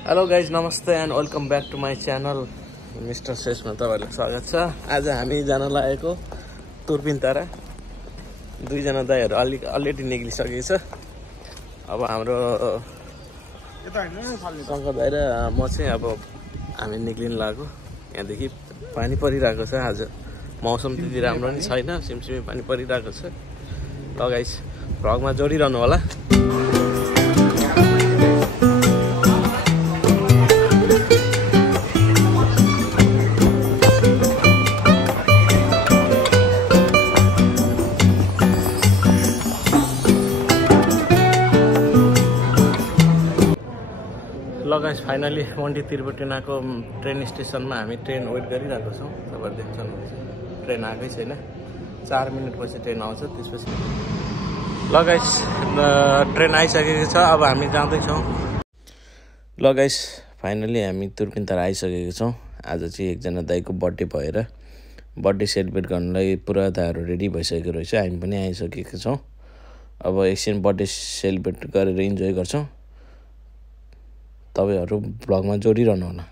Hello guys नमस्ते and welcome back to my channel mister शेषमा तपाईँहरूलाई स्वागत छ। आज हामी जान लागेको तुर्पिनतारा। दुईजना दाइहरू अलरेडी निक्लिसकेको छ। अब हाम्रो शङ्कर दाइ र म चाहिँ अब हामी निक्लिन लागेको। यहाँदेखि पानी परिरहेको छ। आज मौसम त्यति राम्रो नि छैन, सिमसिमी पानी परिरहेको छ। ल गाइज भ्लगमा जोडिरहनु होला। लगाइस फाइनली मन्डी तिरुपतिनाको ट्रेन स्टेसनमा हामी ट्रेन वेट गरिरहेको छौँ। तपाईँहरू देख्न सक्नुहुन्छ ट्रेन आएकै छैन। 4 मिनटपछि ट्रेन आउँछ। त्यसपछि लगाइस ट्रेन आइसकेको छ। अब हामी जाँदैछौँ। लगाइस फाइनली हामी तुर्पिनतारा आइसकेको छौँ। आज चाहिँ एकजना दाइको बर्थडे भएर बर्थडे सेलिब्रेट गर्नलाई पुरा दाइहरू रेडी भइसकेको रहेछ। हामी पनि आइसकेको छौँ। अब एकछिन बर्थडे सेलिब्रेट गरेर इन्जोय गर्छौँ। तपाईहरु ब्लगमा जोडिरहनु होला।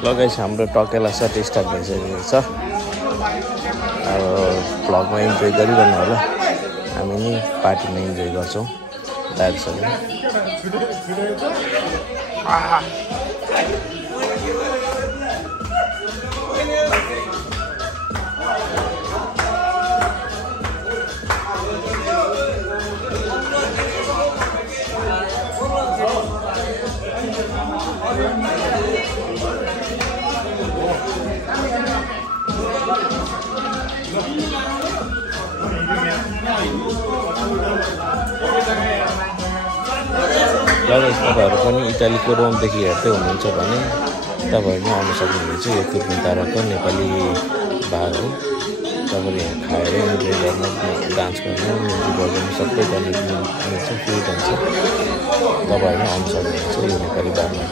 लगाइस हाम्रो टकेला सट स्टार्ट भइसकेको छ। अब भ्लगमा इन्जोय गरिरहनु होला। हामी नि पार्टीमा इन्जोय गर्छौँ दाइहरूसँग। तपाईँहरू पनि इटालीको रोमदेखि हेर्दै हुनुहुन्छ भने तपाईँहरू पनि आउन सक्नुहुनेछ। यो तुर्पिनताराको नेपाली भाग हो। तपाईँहरू यहाँ खाएर इन्जोय गर्न, डान्स गर्न, म्युजिक बजाउनु सबै गर्ने मिल्छ, फ्री हुन्छ। तपाईँहरू पनि आउन सक्नुहुनेछ यो नेपाली भागमा।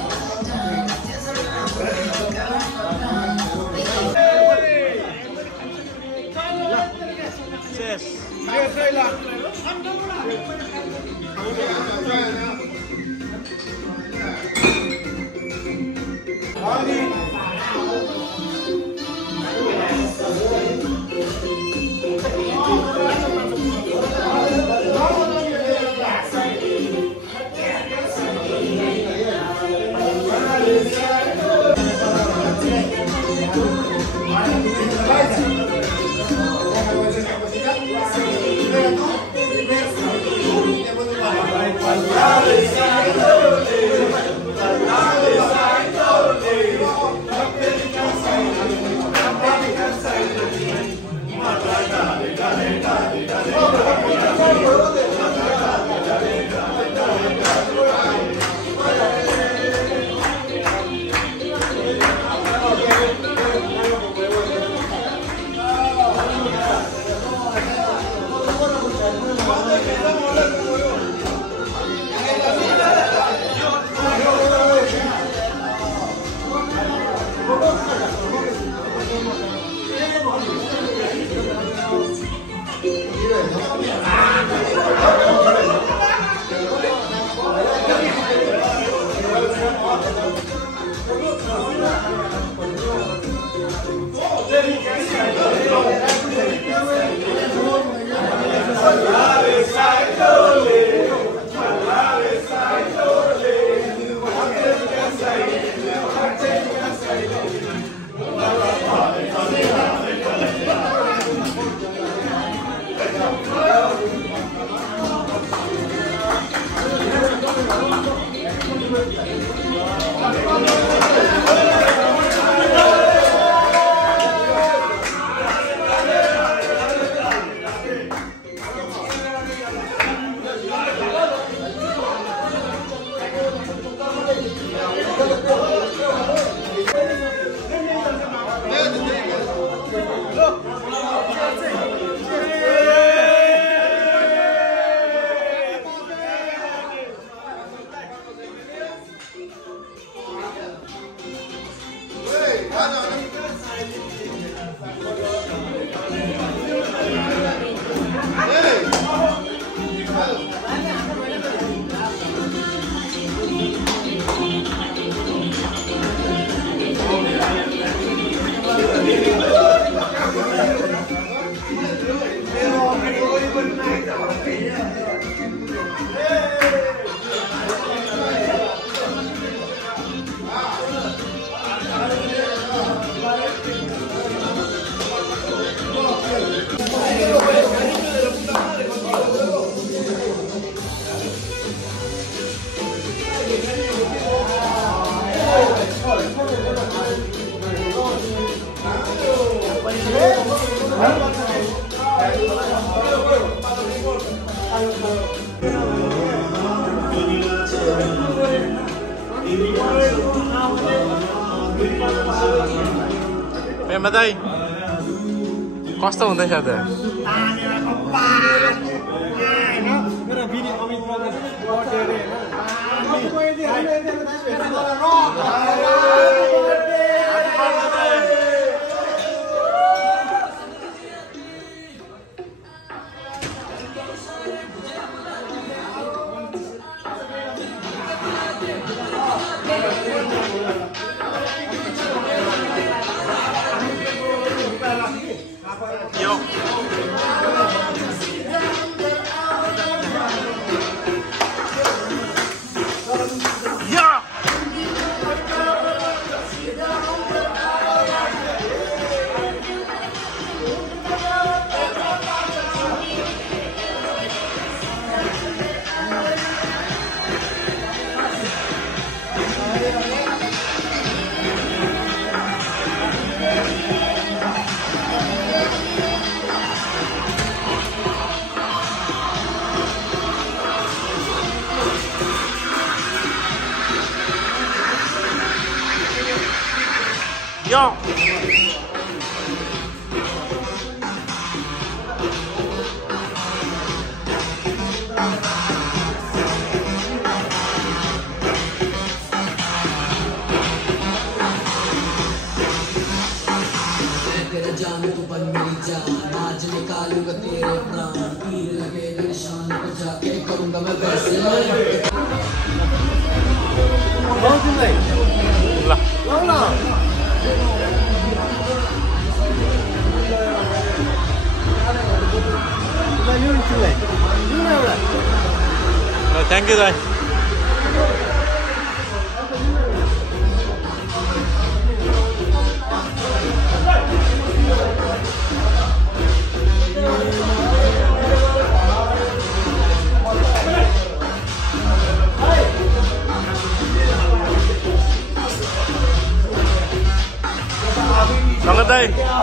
पेम्बा दाइ कस्तो हुँदैछ त Yo! तेरे जान तू बन मेरी जान आज निकालूंगा तेरे प्राण तीर लगे निशान को जाके करूंगा मैं वैसे Thank you, guys. Selamat day.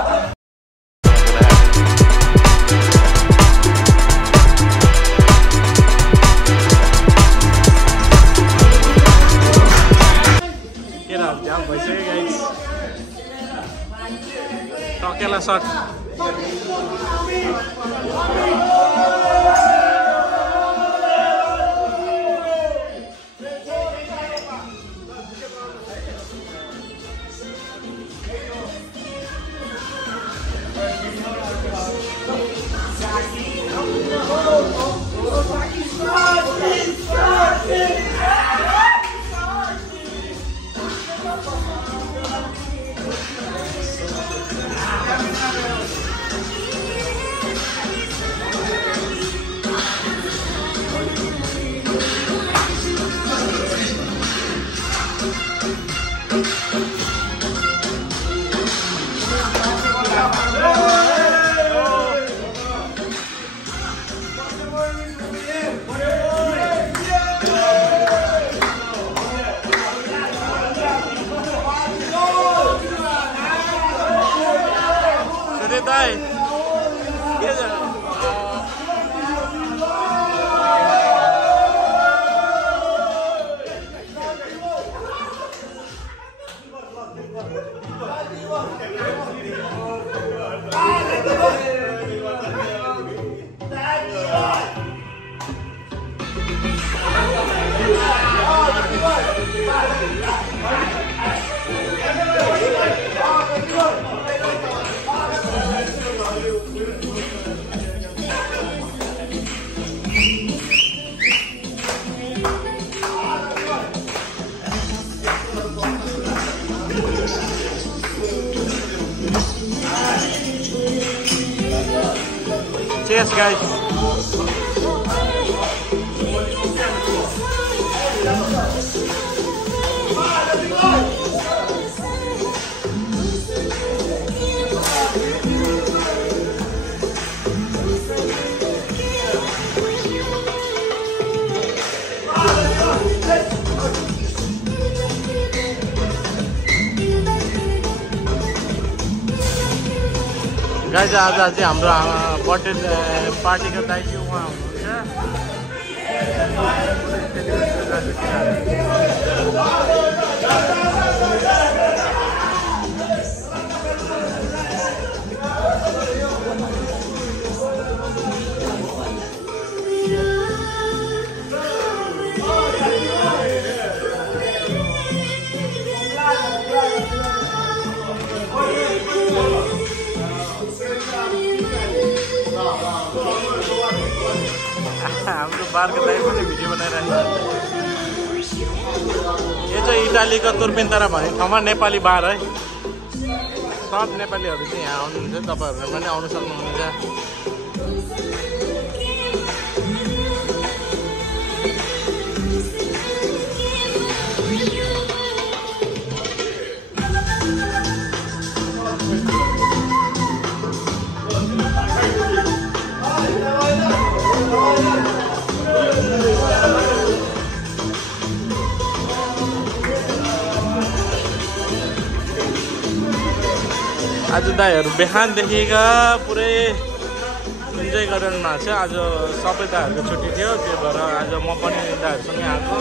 Jam भइसक्यो guys tequila shot Day. Cheers, guys. Guys आज चाहिँ हाम्रो बर्थडे पार्टीको दाइजू उहाँ हुनुहुन्छ हाम्रो बारको दाइ पनि भिडियो बनाइरहेको यो चाहिँ इटालीको तुर्पेन्तारा भन्ने ठाउँमा नेपाली बार है। सब नेपालीहरू चाहिँ यहाँ आउनुहुन्छ, तपाईँहरू पनि आउनु सक्नुहुन्छ। आज दाइहरू बिहानदेखिका पुरै इन्जोय गरिरहनु भएको छ। आज सबै दाइहरूको छुट्टी थियो, त्यो भएर आज म पनि दाइहरूसँगै आएको।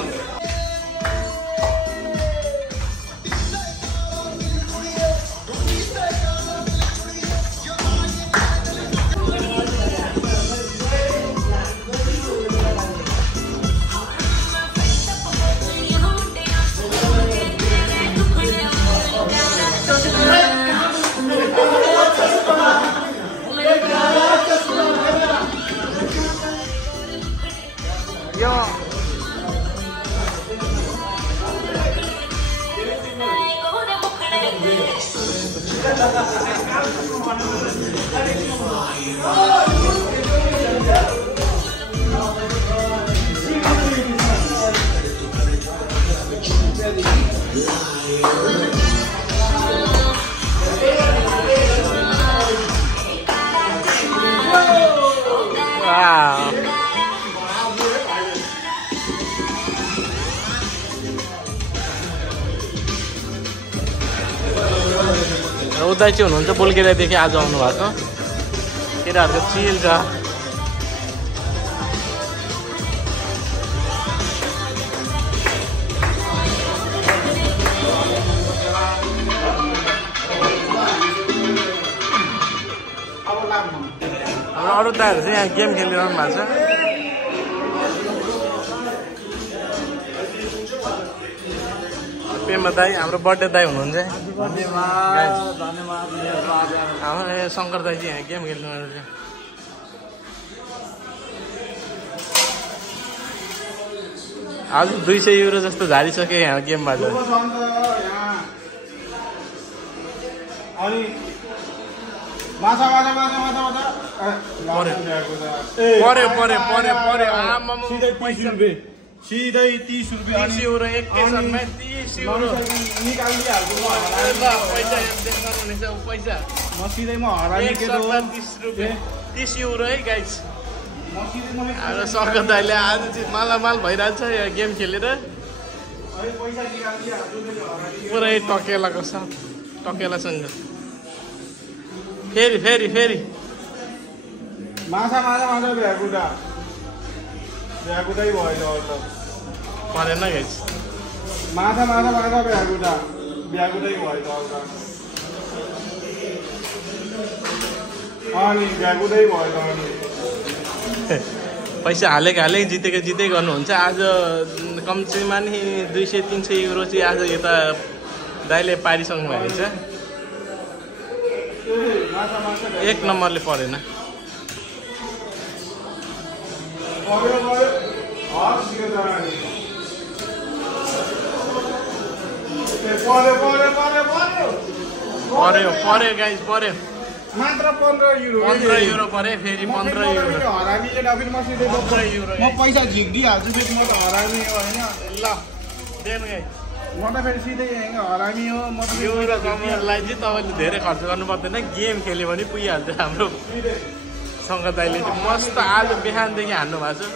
उदाइ चाहिँ हुनुहुन्छ बोलगेरियादेखि आज आउनु भएको। केटाहरूको चिल छ। अरू दाइहरू चाहिँ यहाँ गेम खेलिरहनु भएको छ। पेम्बा दाई हाम्रो बर्थडे दाई हुनुहुन्छ। हाम्रो शङ्कर दाई चाहिँ यहाँ गेम खेल्नु आज 200 युरो जस्तो झारिसक्यो यहाँ गेमबाट। सिधै 30 रुपियाँ 30 युरो एक केसरमा 30 युरो निकालिदिहाल्छु म। पैसा पैसा म सिधै म हरानी के 30 रुपियाँ 30 युरो है गाइस। आज शङ्कर दाइले आज चाहिँ मालामाल भइरहेछ यहाँ गेम खेलेर। पुरै टकेलाको छ, टकेलासँग फेरि फेरि फेरि माछा भ्याकुटा भ्याकुटै भयो त परेन गाइस। माछा भ्याकुटा भ्याकुटै भयो त अनि भ्याकुटै भयो त अनि पैसा हालेको जितेकै गर्नुहुन्छ। आज कमसेमा नि 200-300 युरो चाहिँ आज यता दाइले पारिसक्नु भएको छ। एक नम्बरले परेन। पर्यो गाइस पर्यो। मात्र 15 युरो 15 युरो परे फेरि 15 युरो हरामीले नबिन म सिधै 15 युरो म पैसा झिक्दिहाल्छु फेरि म त हरामी हो हैन। ल देन गाइस म त फेरि सिधै हरामी हो। म त युरो कमाउनलाई चाहिँ तपाईँले धेरै खर्च गर्नु पर्दैन, गेम खेल्यो भने पुगिहाल्छ। हाम्रो शङ्कर दाइले चाहिँ मस्त आज बिहानदेखि हान्नु भएको छ।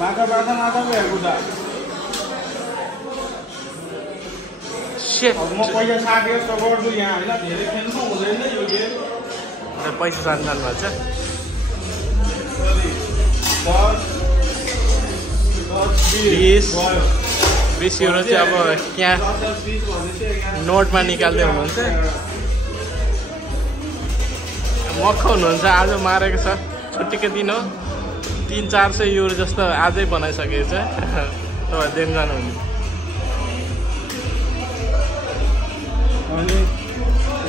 माछा भ्याकुटा सेट म पैसा साथी जस्तो गर्छु यहाँ होइन। धेरै खेल्नु हुँदैन यो गेम। पैसा जानु भएको छ 20 युरो चाहिँ अब यहाँ नोटमा निकाल्दै हुनुहुन्छ मक्ख हुनुहुन्छ आज मारेको छ छुट्टीको दिन हो 300-400 युरो जस्तो आजै बनाइसकेको छ तपाईँ देन जानुहुन्छ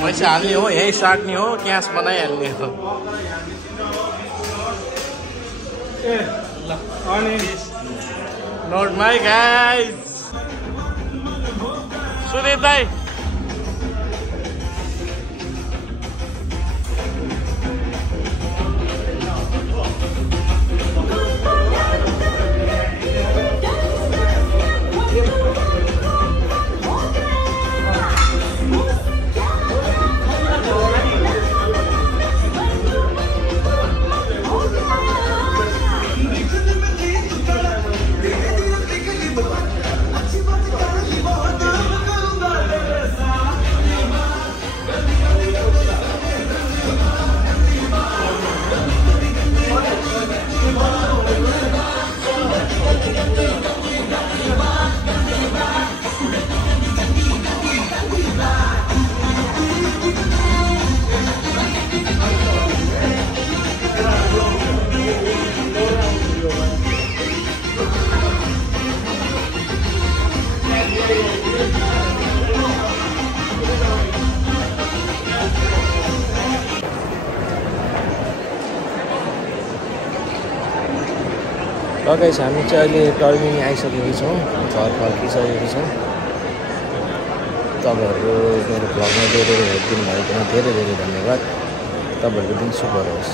पैसा हाल्ने हो यहीँ साट्ने हो क्यास बनाइहाल्ने हो नोटमा गाइस सुदीप दाइ गाइस हामी चाहिँ अहिले टर्मिनी आइसकेको छौँ घर फर्किसकेको छौँ तपाईँहरू मेरो भ्लगमा धेरै हेरिदिनु भएकोमा धेरै धेरै धन्यवाद तपाईँहरूको दिन शुभ होस्